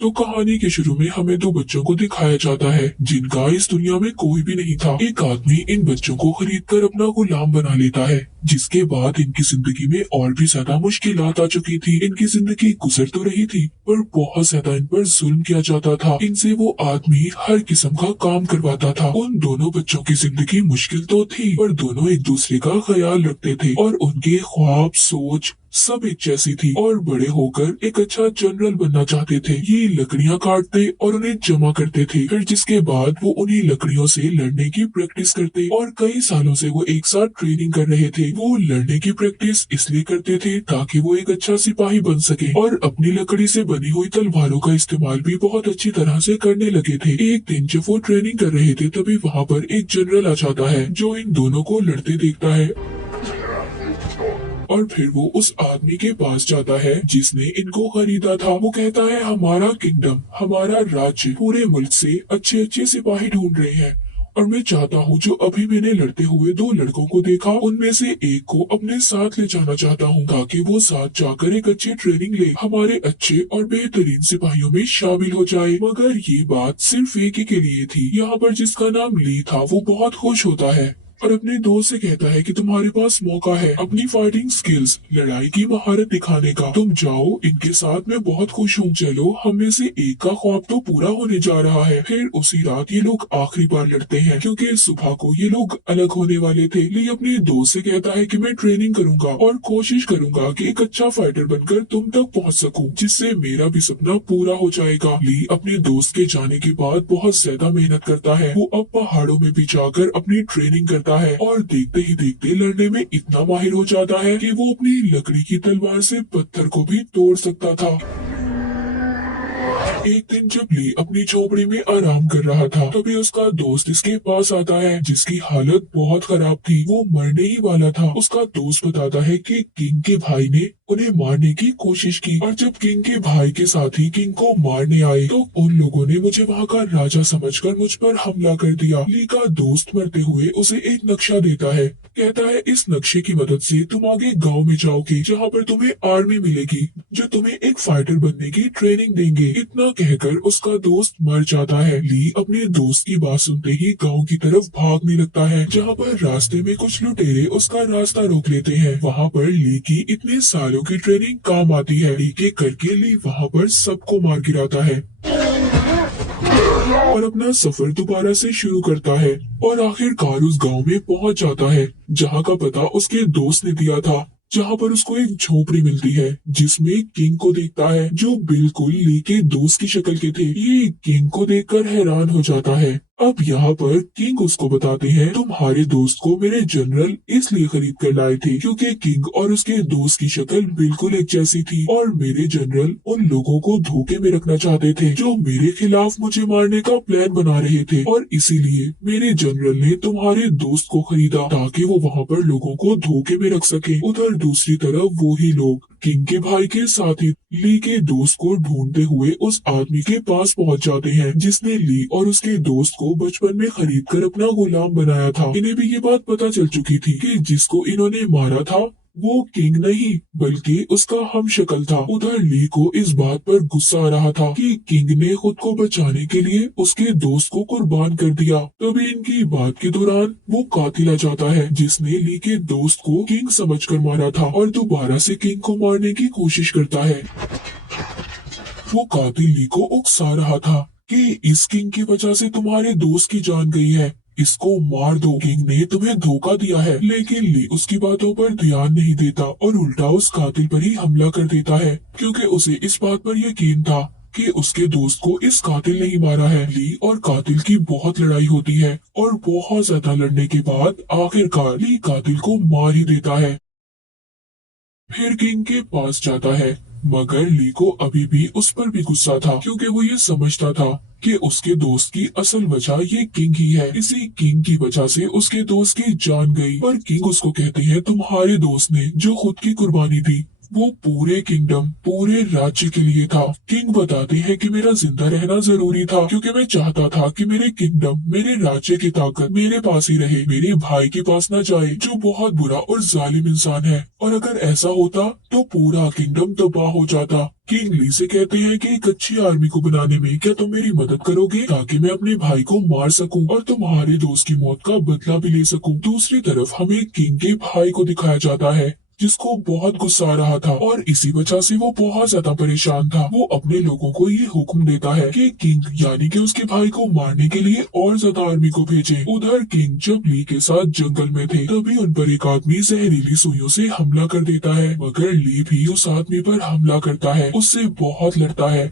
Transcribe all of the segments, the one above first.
तो कहानी के शुरू में हमें दो बच्चों को दिखाया जाता है जिनका इस दुनिया में कोई भी नहीं था। एक आदमी इन बच्चों को खरीद कर अपना गुलाम बना लेता है, जिसके बाद इनकी जिंदगी में और भी ज्यादा मुश्किलात आ चुकी थी। इनकी जिंदगी गुजर तो रही थी पर बहुत ज्यादा इन पर जुल्म किया जाता था। इनसे वो आदमी हर किस्म का काम करवाता था। उन दोनों बच्चों की जिंदगी मुश्किल तो थी पर दोनों एक दूसरे का ख्याल रखते थे और उनके ख्वाब सोच सब एक जैसी थी और बड़े होकर एक अच्छा जनरल बनना चाहते थे। ये लकड़ियां काटते और उन्हें जमा करते थे, फिर जिसके बाद वो उन्हीं लकड़ियों से लड़ने की प्रैक्टिस करते और कई सालों से वो एक साथ ट्रेनिंग कर रहे थे। वो लड़ने की प्रैक्टिस इसलिए करते थे ताकि वो एक अच्छा सिपाही बन सके और अपनी लकड़ी से बनी हुई तलवारों का इस्तेमाल भी बहुत अच्छी तरह से करने लगे थे। एक दिन जब वो ट्रेनिंग कर रहे थे तभी वहाँ पर एक जनरल आ जाता है जो इन दोनों को लड़ते देखता है और फिर वो उस आदमी के पास जाता है जिसने इनको खरीदा था। वो कहता है हमारा किंगडम, हमारा राज्य पूरे मुल्क से अच्छे अच्छे सिपाही ढूंढ रहे हैं और मैं चाहता हूँ जो अभी मैंने लड़ते हुए दो लड़कों को देखा उनमें से एक को अपने साथ ले जाना चाहता हूँ ताकि वो साथ जाकर एक अच्छी ट्रेनिंग ले, हमारे अच्छे और बेहतरीन सिपाहियों में शामिल हो जाए। मगर ये बात सिर्फ एक ही के लिए थी। यहाँ पर जिसका नाम ली था वो बहुत खुश होता है और अपने दोस्त से कहता है कि तुम्हारे पास मौका है अपनी फाइटिंग स्किल्स, लड़ाई की महारत दिखाने का। तुम जाओ इनके साथ, मैं बहुत खुश हूँ। चलो हम में से एक का ख्वाब तो पूरा होने जा रहा है। फिर उसी रात ये लोग आखिरी बार लड़ते हैं क्योंकि सुबह को ये लोग अलग होने वाले थे। ली अपने दोस्त से कहता है कि मैं ट्रेनिंग करूंगा और कोशिश करूंगा कि एक अच्छा फाइटर बनकर तुम तक पहुंच सकूं, जिससे मेरा भी सपना पूरा हो जाएगा। ली अपने दोस्त के जाने के बाद बहुत ज्यादा मेहनत करता है। वो अब पहाड़ों में भी जाकर अपनी ट्रेनिंग करता है और देखते ही देखते लड़ने में इतना माहिर हो जाता है कि वो अपनी लकड़ी की तलवार से पत्थर को भी तोड़ सकता था। एक दिन जब ली अपनी झोपड़ी में आराम कर रहा था तभी उसका दोस्त इसके पास आता है जिसकी हालत बहुत खराब थी। वो मरने ही वाला था। उसका दोस्त बताता है कि किंग के भाई ने उन्हें मारने की कोशिश की और जब किंग के भाई के साथी किंग को मारने आए तो उन लोगों ने मुझे वहाँ का राजा समझकर मुझ पर हमला कर दिया। ली का दोस्त मरते हुए उसे एक नक्शा देता है, कहता है इस नक्शे की मदद से तुम आगे गांव में जाओगे जहाँ पर तुम्हें आर्मी मिलेगी जो तुम्हें एक फाइटर बनने की ट्रेनिंग देंगे। इतना कहकर उसका दोस्त मर जाता है। ली अपने दोस्त की बात सुनते ही गांव की तरफ भागने लगता है जहाँ पर रास्ते में कुछ लुटेरे उसका रास्ता रोक लेते हैं। वहाँ पर ली की इतने सालों की ट्रेनिंग काम आती है। ली के करके ली वहाँ पर सबको मार गिराता है और अपना सफर दोबारा से शुरू करता है और आखिरकार उस गांव में पहुंच जाता है जहां का पता उसके दोस्त ने दिया था, जहां पर उसको एक झोपड़ी मिलती है जिसमें किंग को देखता है जो बिल्कुल ली के दोस्त की शक्ल के थे। ये किंग को देखकर हैरान हो जाता है। अब यहाँ पर किंग उसको बताते हैं तुम्हारे दोस्त को मेरे जनरल इसलिए खरीद कर लाए थे क्योंकि किंग और उसके दोस्त की शक्ल बिल्कुल एक जैसी थी और मेरे जनरल उन लोगों को धोखे में रखना चाहते थे जो मेरे खिलाफ मुझे मारने का प्लान बना रहे थे और इसीलिए मेरे जनरल ने तुम्हारे दोस्त को खरीदा ताकि वो वहाँ पर लोगों को धोखे में रख सके। उधर दूसरी तरफ वो ही लोग किंग के भाई के साथ ही ली के दोस्त को ढूंढते हुए उस आदमी के पास पहुंच जाते हैं जिसने ली और उसके दोस्त को बचपन में खरीद कर अपना गुलाम बनाया था। इन्हें भी ये बात पता चल चुकी थी कि जिसको इन्होंने मारा था वो किंग नहीं बल्कि उसका हमशक्ल था। उधर ली को इस बात पर गुस्सा आ रहा था कि किंग ने खुद को बचाने के लिए उसके दोस्त को कुर्बान कर दिया। तभी इनकी बात के दौरान वो कातिल आ जाता है जिसने ली के दोस्त को किंग समझकर मारा था और दोबारा से किंग को मारने की कोशिश करता है। वो कातिल ली को उकसा रहा था कि इस किंग की वजह से तुम्हारे दोस्त की जान गई है, इसको मार दो, किंग ने तुम्हें धोखा दिया है। लेकिन ली उसकी बातों पर ध्यान नहीं देता और उल्टा उस कातिल पर ही हमला कर देता है क्योंकि उसे इस बात पर यकीन था कि उसके दोस्त को इस कातिल ने ही मारा है। ली और कातिल की बहुत लड़ाई होती है और बहुत ज्यादा लड़ने के बाद आखिरकार ली कातिल को मार ही देता है। फिर किंग के पास जाता है मगर ली को अभी भी उस पर भी गुस्सा था क्योंकि वो ये समझता था कि उसके दोस्त की असल वजह ये किंग ही है। इसी किंग की वजह से उसके दोस्त की जान गई। पर किंग उसको कहते हैं तुम्हारे दोस्त ने जो खुद की कुर्बानी दी वो पूरे किंगडम, पूरे राज्य के लिए था। किंग बताते हैं कि मेरा जिंदा रहना जरूरी था क्योंकि मैं चाहता था कि मेरे किंगडम, मेरे राज्य की ताकत मेरे पास ही रहे, मेरे भाई के पास न जाए जो बहुत बुरा और जालिम इंसान है। और अगर ऐसा होता तो पूरा किंगडम तबाह हो जाता। किंग ली से कहते हैं कि एक अच्छी आर्मी को बनाने में क्या तुम मेरी मदद करोगे ताकि मैं अपने भाई को मार सकूं और तुम्हारे दोस्त की मौत का बदला भी ले सकूं। दूसरी तरफ हमें किंग के भाई को दिखाया जाता है जिसको बहुत गुस्सा आ रहा था और इसी वजह से वो बहुत ज्यादा परेशान था। वो अपने लोगों को ये हुक्म देता है कि किंग यानी कि उसके भाई को मारने के लिए और ज्यादा आर्मी को भेजे। उधर किंग जब ली के साथ जंगल में थे तभी उन पर एक आदमी जहरीली सुइयों से हमला कर देता है, मगर ली भी उस आदमी पर हमला करता है, उससे बहुत लड़ता है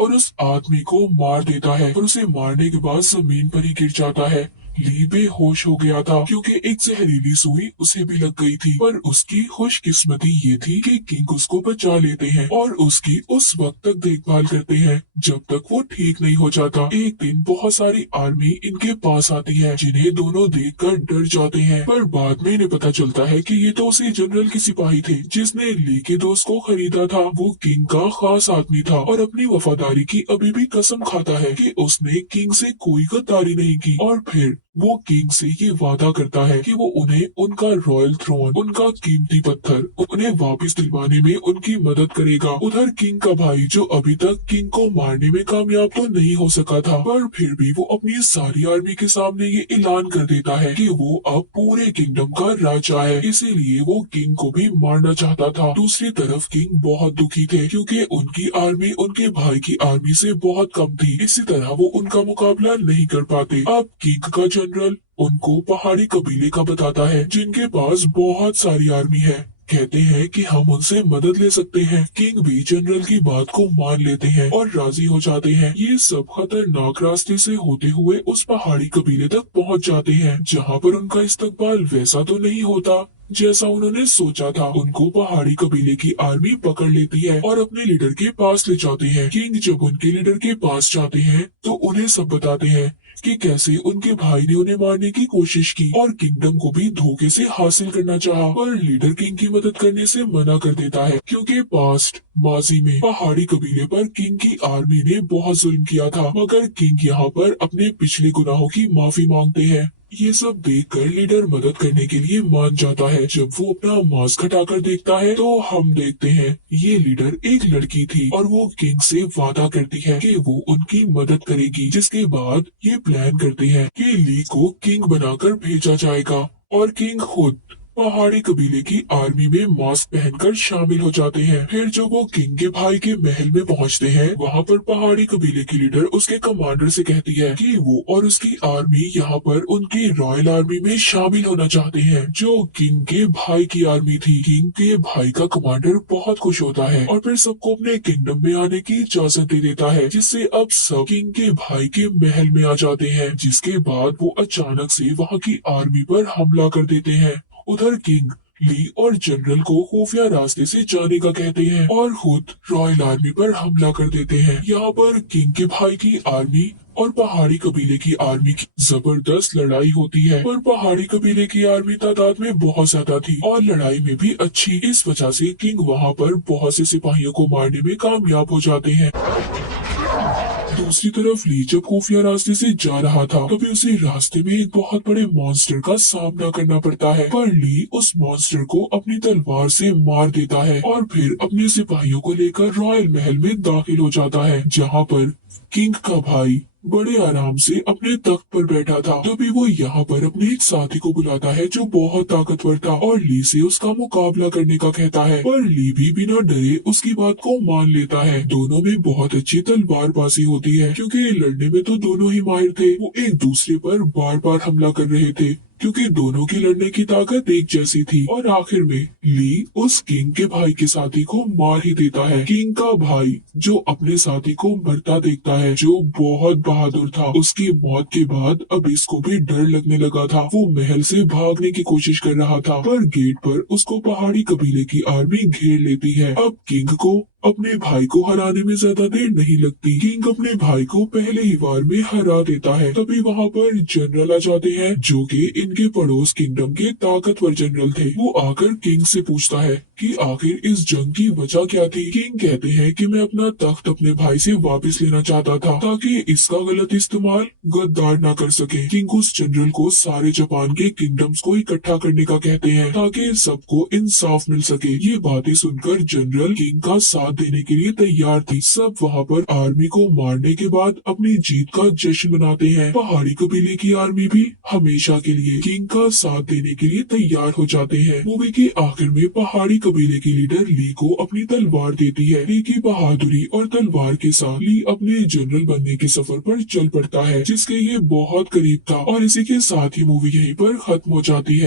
और उस आदमी को मार देता है और उसे मारने के बाद जमीन पर ही गिर जाता है। ली बेहोश हो गया था क्योंकि एक जहरीली सुई उसे भी लग गई थी, पर उसकी खुशकिस्मती ये थी कि किंग उसको बचा लेते हैं और उसकी उस वक्त तक देखभाल करते हैं जब तक वो ठीक नहीं हो जाता। एक दिन बहुत सारी आर्मी इनके पास आती है जिन्हें दोनों देखकर डर जाते हैं, पर बाद में इन्हें पता चलता है कि ये तो उसी जनरल के सिपाही थे जिसने ली के दोस्त को खरीदा था। वो किंग का खास आदमी था और अपनी वफादारी की अभी भी कसम खाता है कि उसने किंग से कोई गद्दारी नहीं की। और फिर वो किंग से ये वादा करता है कि वो उन्हें उनका रॉयल थ्रोन, उनका कीमती पत्थर उन्हें वापस दिलवाने में उनकी मदद करेगा। उधर किंग का भाई जो अभी तक किंग को मारने में कामयाब तो नहीं हो सका था, पर फिर भी वो अपनी सारी आर्मी के सामने ये ऐलान कर देता है कि वो अब पूरे किंगडम का राजा है, इसीलिए वो किंग को भी मारना चाहता था। दूसरी तरफ किंग बहुत दुखी थे क्योंकि उनकी आर्मी उनके भाई की आर्मी से बहुत कम थी, इसी तरह वो उनका मुकाबला नहीं कर पाते। अब किंग का जनरल उनको पहाड़ी कबीले का बताता है जिनके पास बहुत सारी आर्मी है। कहते हैं कि हम उनसे मदद ले सकते हैं। किंग भी जनरल की बात को मान लेते हैं और राजी हो जाते हैं। ये सब खतरनाक रास्ते से होते हुए उस पहाड़ी कबीले तक पहुंच जाते हैं जहां पर उनका इस्तकबाल वैसा तो नहीं होता जैसा उन्होंने सोचा था। उनको पहाड़ी कबीले की आर्मी पकड़ लेती है और अपने लीडर के पास ले जाते हैं। किंग जब उनके लीडर के पास जाते हैं तो उन्हें सब बताते हैं कि कैसे उनके भाई ने उन्हें मारने की कोशिश की और किंगडम को भी धोखे से हासिल करना चाहा, पर लीडर किंग की मदद करने से मना कर देता है क्योंकि माजी में पहाड़ी कबीले पर किंग की आर्मी ने बहुत जुल्म किया था, मगर किंग यहाँ पर अपने पिछले गुनाहों की माफी मांगते हैं। ये सब देखकर लीडर मदद करने के लिए मान जाता है। जब वो अपना मास्क हटाकर देखता है तो हम देखते हैं ये लीडर एक लड़की थी और वो किंग से वादा करती है कि वो उनकी मदद करेगी, जिसके बाद ये प्लान करते हैं कि ली को किंग बनाकर भेजा जाएगा और किंग खुद पहाड़ी कबीले की आर्मी में मास्क पहनकर शामिल हो जाते हैं। फिर जब वो किंग के भाई के महल में पहुंचते हैं वहां पर पहाड़ी कबीले की लीडर उसके कमांडर से कहती है कि वो और उसकी आर्मी यहाँ पर उनकी रॉयल आर्मी में शामिल होना चाहते हैं जो किंग के भाई की आर्मी थी। किंग के भाई का कमांडर बहुत खुश होता है और फिर सबको अपने किंगडम में आने की इजाजत दे देता है, जिससे अब सब किंग के भाई के महल में आ जाते हैं। जिसके बाद वो अचानक से वहाँ की आर्मी पर हमला कर देते हैं। उधर किंग ली और जनरल को खुफिया रास्ते से जाने का कहते हैं और खुद रॉयल आर्मी पर हमला कर देते हैं। यहाँ पर किंग के भाई की आर्मी और पहाड़ी कबीले की आर्मी की जबरदस्त लड़ाई होती है, पर पहाड़ी कबीले की आर्मी तादाद में बहुत ज्यादा थी और लड़ाई में भी अच्छी। इस वजह से किंग वहाँ पर बहुत से सिपाहियों को मारने में कामयाब हो जाते हैं। दूसरी तरफ ली जब खुफिया रास्ते से जा रहा था तभी उसे रास्ते में एक बहुत बड़े मॉन्स्टर का सामना करना पड़ता है, पर ली उस मॉन्स्टर को अपनी तलवार से मार देता है और फिर अपने सिपाहियों को लेकर रॉयल महल में दाखिल हो जाता है जहाँ पर किंग का भाई बड़े आराम से अपने तख्त पर बैठा था। तभी वो यहाँ पर अपने एक साथी को बुलाता है जो बहुत ताकतवर था और ली से उसका मुकाबला करने का कहता है, पर ली भी बिना डरे उसकी बात को मान लेता है। दोनों में बहुत अच्छी तलवारबाजी होती है क्योंकि लड़ने में तो दोनों ही माहिर थे। वो एक दूसरे पर बार बार हमला कर रहे थे क्योंकि दोनों की लड़ने की ताकत एक जैसी थी और आखिर में ली उस किंग के भाई के साथी को मार ही देता है। किंग का भाई जो अपने साथी को मरता देखता है, जो बहुत बहादुर था, उसकी मौत के बाद अब इसको भी डर लगने लगा था। वो महल से भागने की कोशिश कर रहा था पर गेट पर उसको पहाड़ी कबीले की आर्मी घेर लेती है। अब किंग को अपने भाई को हराने में ज्यादा देर नहीं लगती। किंग अपने भाई को पहले ही वार में हरा देता है। तभी वहाँ पर जनरल आ जाते हैं जो कि इनके पड़ोस किंगडम के ताकतवर जनरल थे। वो आकर किंग से पूछता है कि आखिर इस जंग की वजह क्या थी। किंग कहते हैं कि मैं अपना तख्त अपने भाई से वापस लेना चाहता था ताकि इसका गलत इस्तेमाल गद्दार ना कर सके। किंग उस जनरल को सारे जापान के किंगडम्स को इकट्ठा करने का कहते हैं ताकि सबको इंसाफ मिल सके। ये बातें सुनकर जनरल किंग का साथ देने के लिए तैयार थी। सब वहाँ पर आर्मी को मारने के बाद अपनी जीत का जश्न मनाते हैं। पहाड़ी कबीले की आर्मी भी हमेशा के लिए किंग का साथ देने के लिए तैयार हो जाते हैं। मूवी के आखिर में पहाड़ी कबीले की लीडर ली को अपनी तलवार देती है। ली की बहादुरी और तलवार के साथ ली अपने जनरल बनने के सफर पर चल पड़ता है जिसके ये बहुत करीब था। और इसी के साथ ही मूवी यहीं पर खत्म हो जाती है।